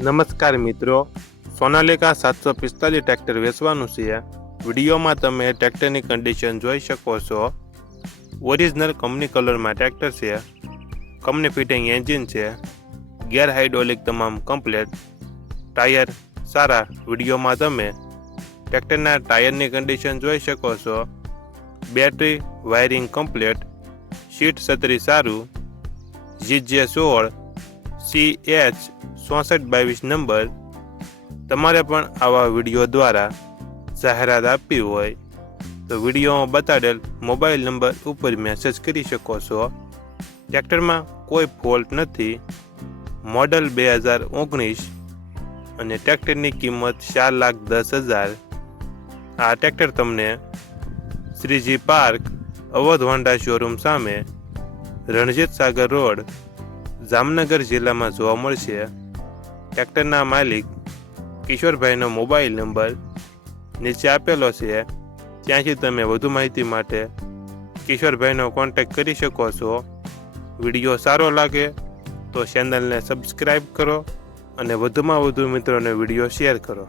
નમસ્કાર મિત્રો, સોનાલિકા 745 ટ્રેક્ટર વેચવાનું છે. વિડીયોમાં તમે ટ્રેક્ટરની કન્ડિશન જોઈ શકો છો. ઓરિજિનલ કંપની કલરમાં ટ્રેક્ટર છે. કંપની ફિટિંગ એન્જિન છે. ગેર હાઇડ્રોલિક તમામ કમ્પ્લેટ. ટાયર સારા. વિડીયોમાં તમે ટ્રેક્ટરના ટાયરની કન્ડિશન જોઈ શકો છો. Battery wiring complete. સીટ છત્રી સારું. GJ16 CH 6422 number. તમારે પણ આવા વિડીયો દ્વારા જાહેરાત આપવી હોય તો વિડીયોમાં બતાડેલ મોબાઈલ નંબર ઉપર મેસેજ કરી શકો છો. ટ્રેક્ટરમાં કોઈ ફોલ્ટ નથી. મોડલ 2019 અને ટ્રેક્ટરની કિંમત 4,10,000. આ ટ્રેક્ટર તમને Shriji park, Awadh Honda showroom સામે, રણજીત સાગર રોડ, જામનગર જિલ્લામાં જોવા મળશે. ટ્રેક્ટરના માલિક કિશોરભાઈનો મોબાઈલ નંબર નીચે આપેલો છે. ત્યાંથી તમે વધુ માહિતી માટે કિશોરભાઈનો કોન્ટેક્ટ કરી શકો છો. વિડીયો સારો લાગે તો ચેનલને સબસ્ક્રાઈબ કરો અને વધુમાં વધુ મિત્રોને વિડીયો શેર કરો.